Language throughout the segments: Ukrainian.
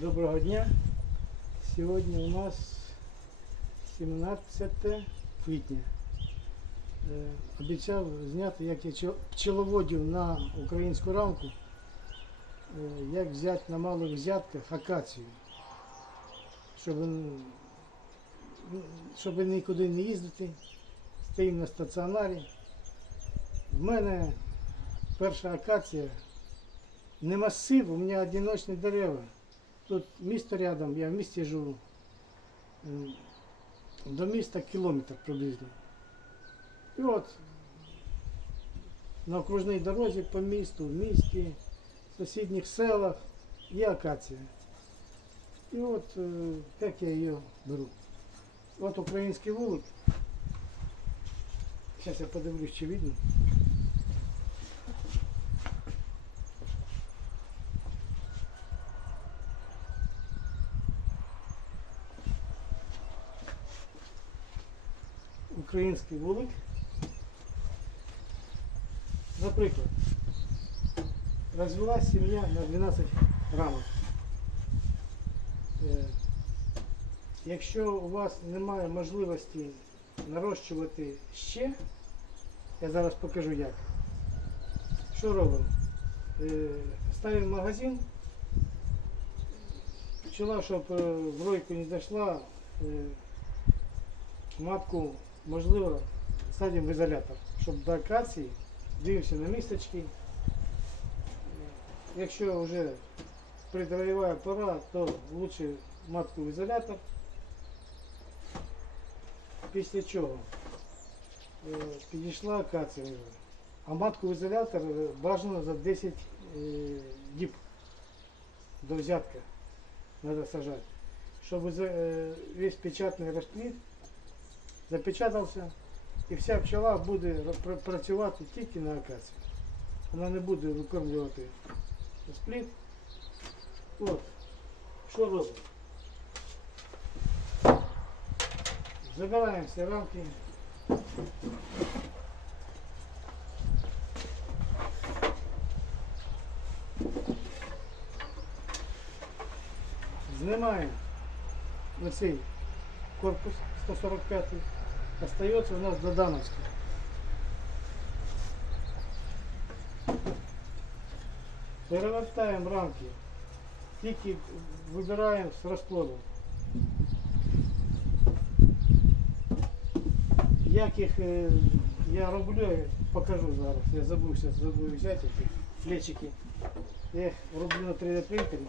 Доброго дня. Сьогодні у нас 17 квітня. Е, Обіцяв зняти, як я пчеловодів на українську рамку, е, як взяти на малих взятках акацію, щоб, щоб нікуди не їздити, стоїмо на стаціонарі. В мене перша акація не масив, у мене одиночні дерева. Тут місто рядом, я в місті живу. До міста кілометр приблизно. І от на окружній дорозі по місту, в місті, в сусідніх селах є акація. І от е, як я її беру. От український вулик. Зараз я подивлюсь, чи видно. Український вулик. Наприклад, розвелась сім'я на 12 рамок. Е, Якщо у вас немає можливості нарощувати ще, я зараз покажу як. Що робимо? Е, Ставимо магазин, пчела, щоб е, в ройку не дійшла, матку, можливо, садимо в ізолятор, щоб до акації дивимося на місточки. Якщо вже придроєва пора, то лучше матку в ізолятор. Після чого е, підійшла акація. А матку в ізолятор е, бажано за 10 е, діб до взятка треба сажати. Щоб весь печатний розплід запечатався, і вся пчела буде працювати тільки на акації. Вона не буде викормлювати спліт. От, що робимо? Забираємо всі рамки. Знімаємо оцей корпус 145 остается у нас Додановский. Перевертаємо рамки, тільки вибираємо з розплодом. Як їх е, я роблю, я покажу зараз. Я забув зараз, забув взяти ці плечики. Я їх роблю на 3D принтері.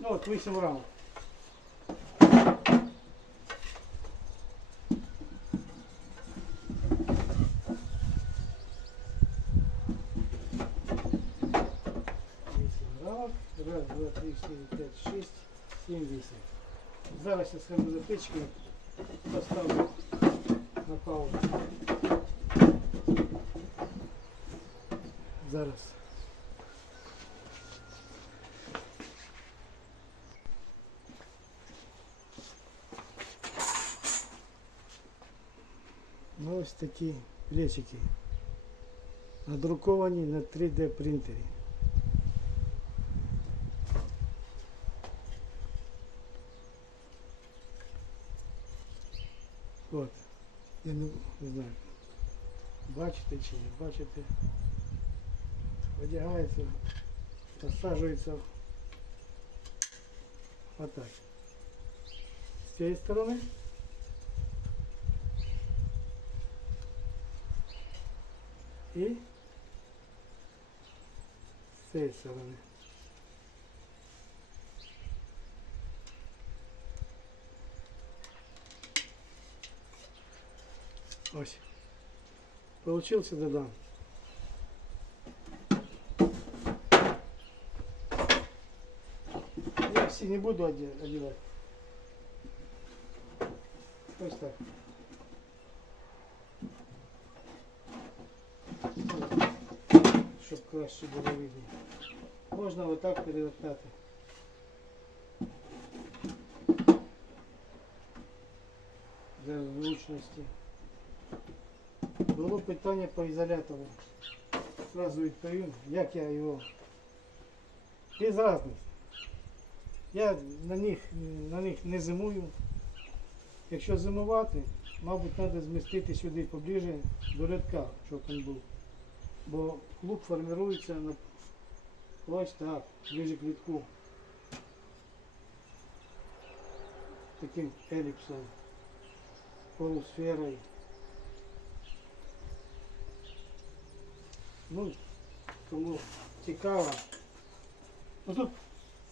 Ну от 8 рамок. Зараз я схожу за печкою, поставлю на паузу. Зараз. Ну, ось такі плечики. Надруковані на 3D принтері. не, не знаю. Бачите чи не бачите. Одягається, посаджується отак. З цієї сторони. І з цієї сторони. Ось. Получился додам. Я все не буду оде- одевать. Ось так. Щоб краще було видно. Можна отак перевертати. Для зручності. Було питання по ізолятору. Зразу відповім, як я його без разниці. Я на них, на них не зимую. Якщо зимувати, мабуть, треба змістити сюди поближе до рядка, щоб він був. Бо лук формирується на ось так, ближе к рядку. Таким еліпсом, полусферою. Ну, кому цікаво. Ну тут,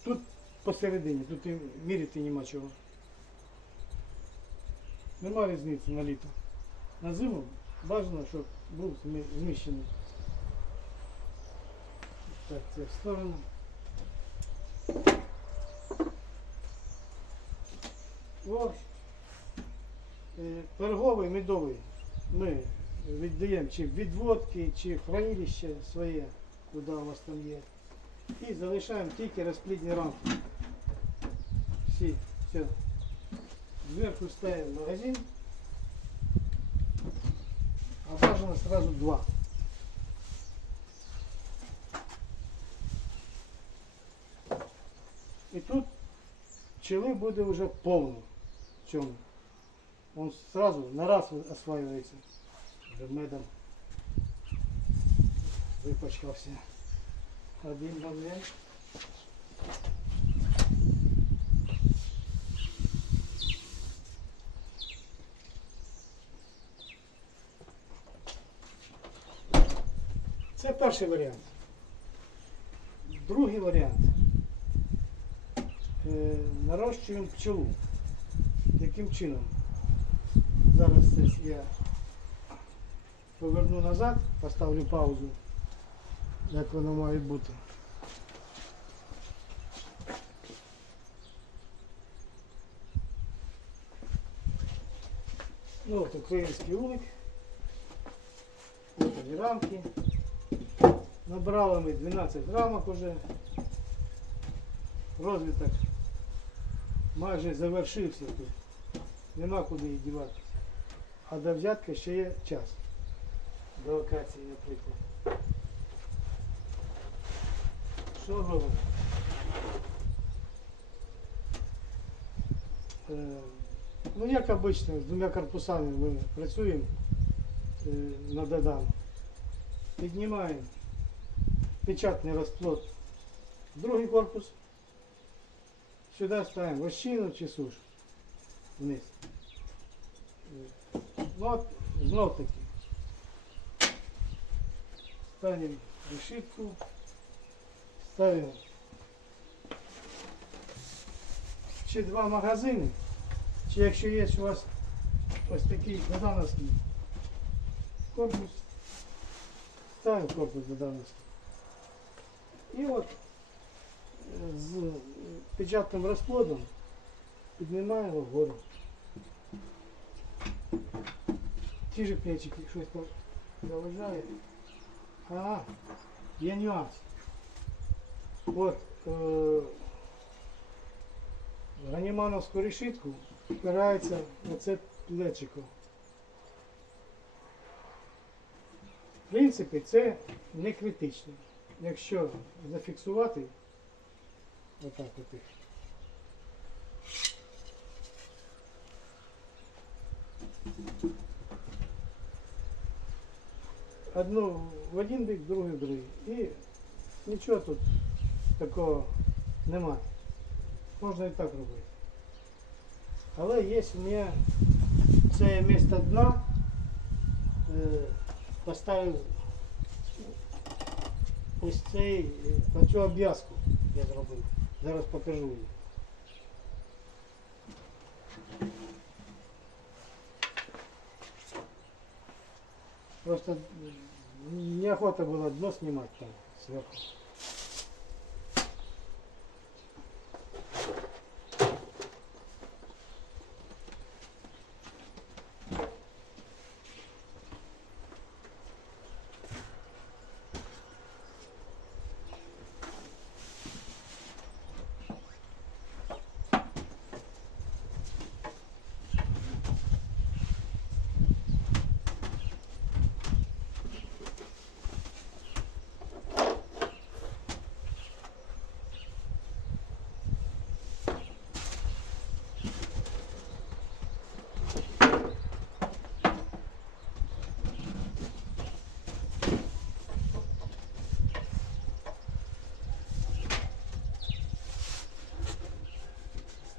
тут посередині, тут і міряти нема чого. Нема різниці на літо. На зиму бажано, щоб був зміщений. Так, це в сторону. Ось. Е, Торговий, медовий. Ми віддаємо чи в відводки, чи в хранилище своє, куди у вас там є. І залишаємо тільки розплідні рамки. Всі. Все. Зверху ставимо магазин. А бажано сразу два. І тут пчели буде вже повно. В чому? Он сразу на раз осваюється. Вже медом випачкався. Один момент. Це перший варіант. Другий варіант. Е, нарощуємо пчелу. Яким чином? Зараз це я поверну назад, поставлю паузу, як воно має бути. Ну от український улик. Вони рамки. Набрали ми 12 рамок уже. Розвиток майже завершився тут. Нема куди їх діватися. А до взятки ще є час. До локації, наприклад. Що робимо? Е, Ну, як обично, з двома корпусами ми працюємо е, на додан. Піднімаємо печатний розплод в другий корпус. Сюди ставимо вощину чи суш вниз. Е, Ну, знов таки. Ставимо решітку, ставимо чи два магазини, чи якщо є у вас ось такий додановський корпус, ставимо корпус додановський. І от е, з е, печатним розплодом піднімаємо вгору. Ті ж плечики, щось там заважає. А, є нюанс. От е, ганімановську решітку впирається оце плечико. В принципі, це не критично. Якщо зафіксувати отак от їх. Одну в один бік, другу в другий. І нічого тут такого немає. Можна і так робити. Але є у мене це місце дна, е, поставив ось цей, е, оцю обв'язку я зробив. Зараз покажу її. Просто м, неохота было дно снимать там сверху.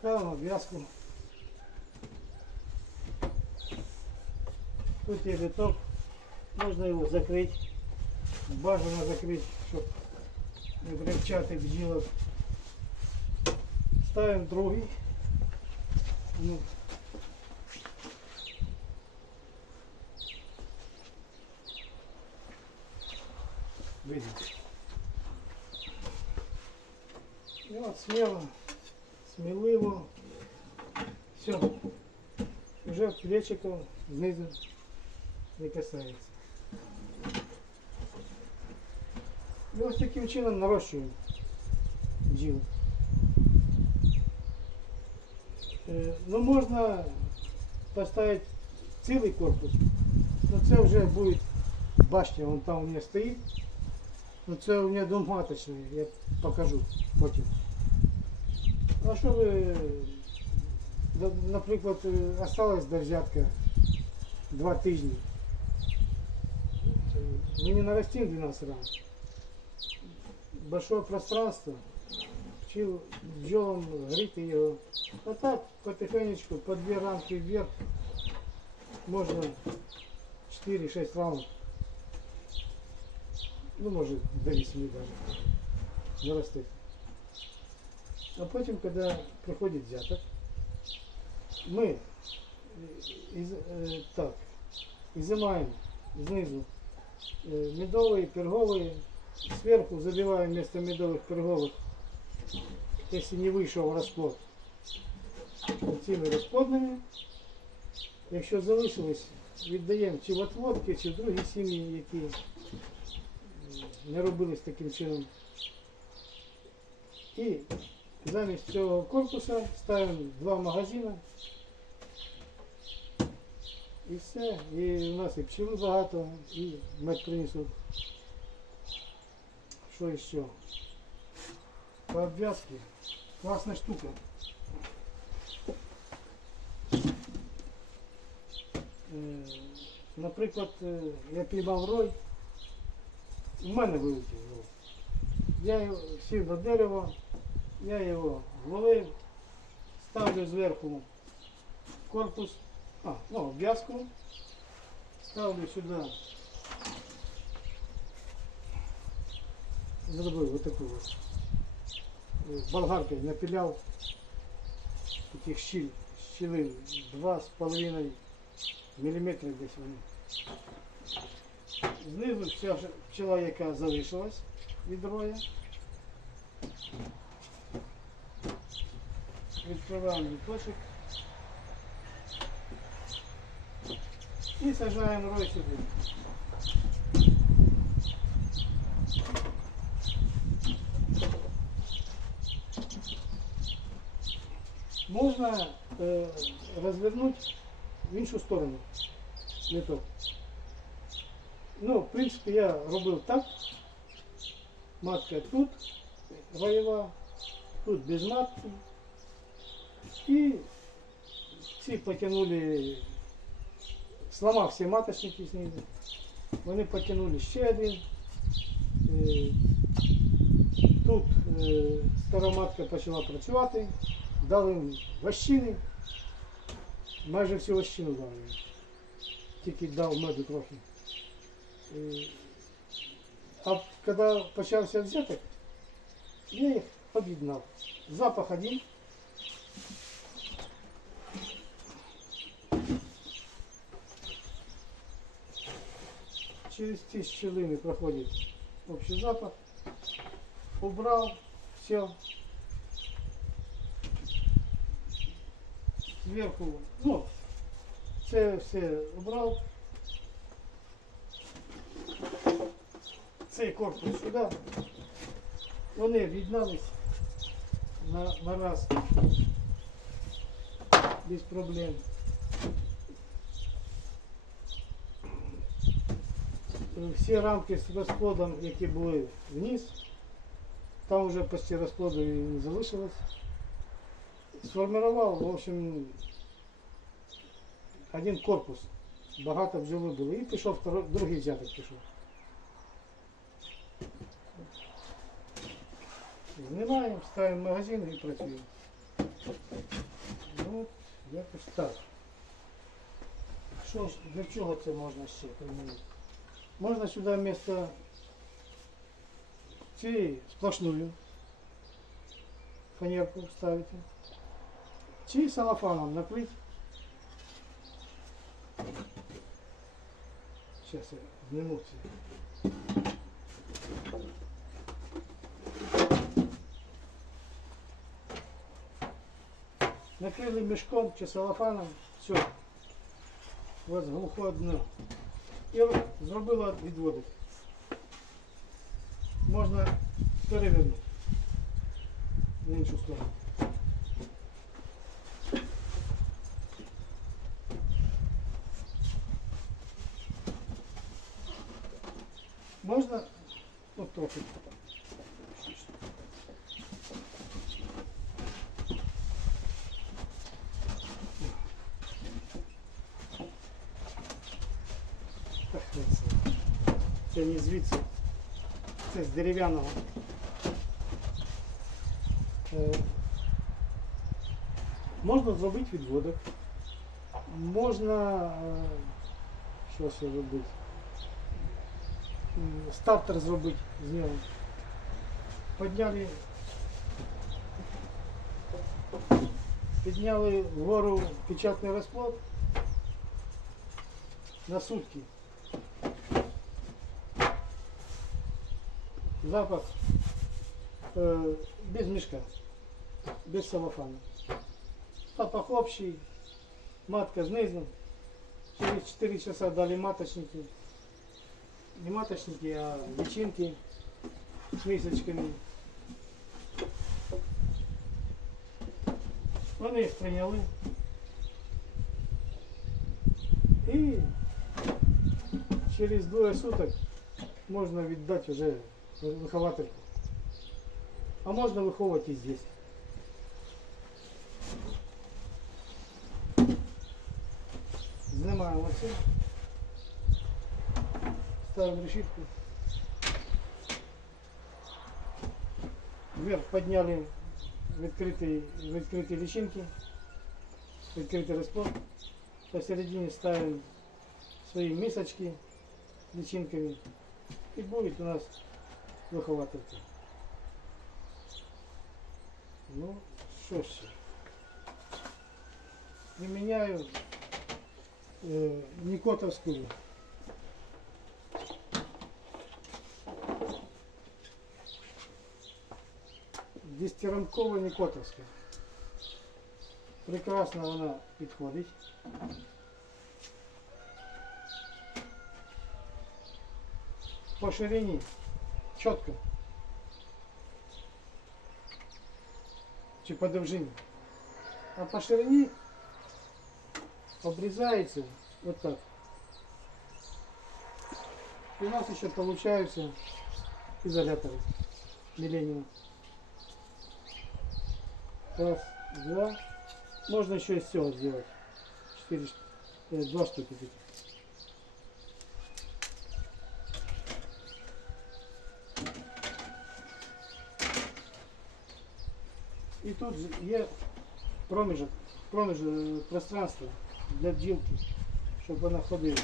ставимо в'язку. Тут є виток, можна його закрити. Бажано закрити, щоб не привчати бджілок. Ставимо другий. Ну, видно. І от сміло, сміливо. Все. Вже плечиком знизу не касається. І ось таким чином нарощуємо бджіл. Е, Ну можна поставити цілий корпус, но це вже буде башня, вон там у мене стоїть. Ну це у мене двоматочний, я покажу потім. А що ви, да- наприклад, е, осталось до взятка два тижні. Е, Мы не нарастим 12 раз. Большое пространство, пчел, бджелам гріти його. А так потихонечку по дві рамки вверх можна 4-6 рамок. Ну, може, до 8 даже. Нарастить. А потім, коли приходить взяток, ми е, із, е, так, изымаем снизу э, медовые, перговые, сверху забиваем вместо медовых перговых, если не вийшов розплод, цими розплодними. Якщо залишилось, віддаємо чи в отводки, чи в другі сім'ї, які м, не робились таким чином. І замість цього корпуса ставимо два магазини. І все. І у нас і пчели багато, і мед принесуть. Що ще? По обв'язці. Класна штука. Е, Наприклад, е, я піймав рой, у мене вилетів рой. Я сів на дерево, я його вловив, ставлю зверху корпус, а, ну, обв'язку, ставлю сюди, зробив отаку от. Е, Болгаркою напіляв таких щіль, щілин 2,5 мм десь вони. Знизу вся пчела, яка залишилась від роя. Відкриваємо літочок. І сажаємо рой сюди. Можна е, розвернути в іншу сторону літок. Ну, в принципі, я робив так. Матка тут роєва, тут без матки. І потягнули, сломав всі маточники знизу. Вони потягнули ще один. Е, Тут е, стара матка почала працювати, дали їм вощини, майже всю вощину дали. Тільки дав меду трохи. Е, А коли почався взяток, я їх об'єднав. Запах один. Через ці щілини проходить общий запах. Убрал, все. Зверху, ну, це все убрав. Цей корпус сюди. Вони віднялись На, на раз без проблем. Всі рамки з розплодом, які були вниз, там вже почти розплоду і не залишилось. Сформував, в общем, один корпус. Багато бджоли було. І пішов другий взяток пішов. Знімаємо, ставимо магазин і працюємо. Ну, от, якось так. Що для чого це можна ще примінити? Можна сюди вместо цієї сплошную фанерку ставити. Чи салофаном накрыть. Сейчас я сниму це. Накрили мішком чи салофаном, все. У вас глухое дно. І зробила відводик. Можна перевернути на іншу сторону. Можна от трохи. Так, це, не звідси, це з дерев'яного. Е, Можна зробити відводок. Можна е, що ще робити? Стартер зробити з нього. Підняли, підняли вгору печатний розплод на сутки. Запах э, без мешка, без целлофана. Запах общий, матка знизу. Через 4 часа дали маточники. Не маточники, а личинки с мисочками. Вони їх прийняли. І через двоє суток можна віддати вже виховательку. А можна виховувати і здесь. Знімаємо це. Ставимо решітку. Вверх підняли відкриті, відкриті личинки, відкритий розплод. Посередине ставим свои мисочки с личинками. И будет у нас виховательці. Ну, что ще? Приміняю е, э, Нікотовську. Дістіранкова Нікотовська. Прекрасно она подходит. По ширині чітко. Чи по довжині. А по ширині обрізається вот так. И у нас еще получаются изоляторы миллениум. Раз, два. Можно еще из всего сделать. Четыре, ш- э, два штуки таких. І тут з- є проміжок, проміжок е, пространство для бджілки, щоб вона ходила.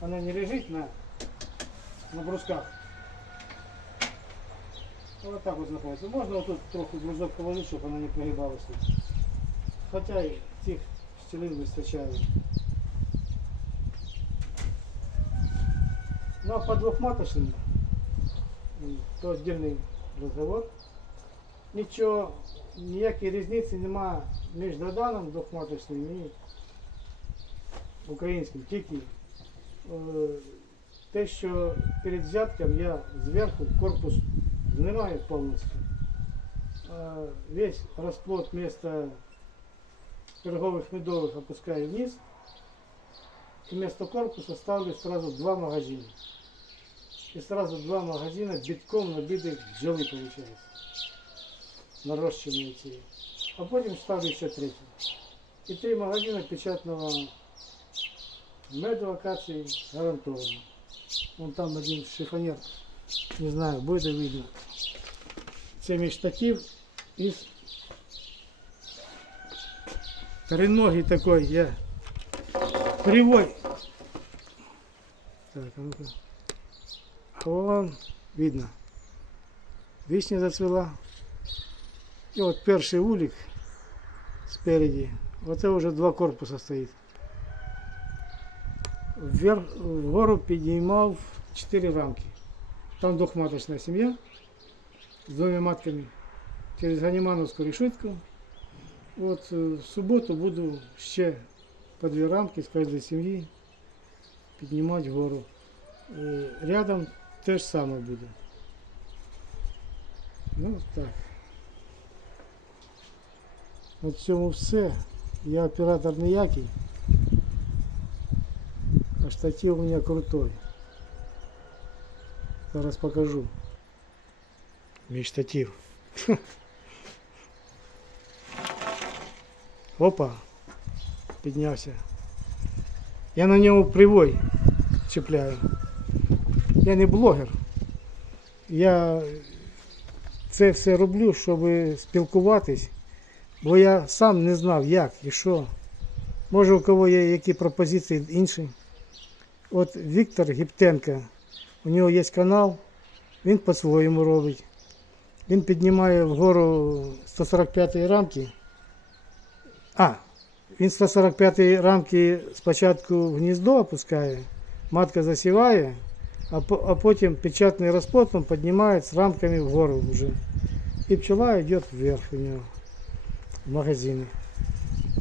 Вона не лежить на, на брусках. Вот так вот знаходиться. Можна отут трохи грузок положити, щоб вона не пригибалася. Хоча і цих стілин вистачає. Ну а по двохматочним, м, то віддільний розговор. Нічого, ніякої різниці нема між доданом двохматочним і українським. Тільки е, те, що перед взятком я зверху корпус знімаю повністю. А весь розплод вместо торговых медовых опускаю вниз. И вместо корпуса ставлю сразу два магазина. И сразу два магазина битком набитых бджоли получается. Нарощенные эти. А потім ставлю ще третий. И три магазина печатного меду акации гарантовано. Вон там один шифонер. Не знаю, буде видно. Це мій штатив із Треногий такой, я кривой. Так, а ну-ка. Вон, видно. Вишня зацвела. И вот перший улик спереди. Вот это уже два корпуса стоит. Вверх, вгору підіймав 4 рамки. Там двохматочна сім'я з двома матками. Через Ганімановську решетку. От е, в суботу буду ще по дві рамки з кожної сім'ї піднімати вгору. Е, Рядом те ж саме буде. Ну так. На цьому все. Я оператор ніякий. А штатив у меня крутой. Зараз покажу. Мій штатив. Опа. Піднявся. Я на ньому привой чіпляю. Я не блогер. Я це все роблю, щоб спілкуватись, бо я сам не знав, як і що. Може у кого є які пропозиції інші. От Віктор Гіптенко, у нього є канал, він по-своєму робить. Він піднімає вгору 145 рамки. А, він 145 рамки спочатку в гніздо опускає, матка засіває, а, а потім печатний розплод піднімає з рамками вгору вже. І пчела йде вверх у нього в.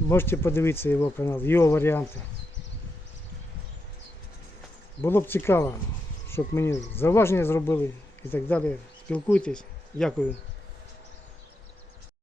Можете подивитися його канал, його варіанти. Було б цікаво, щоб мені зауваження зробили і так далі. Спілкуйтесь. Дякую.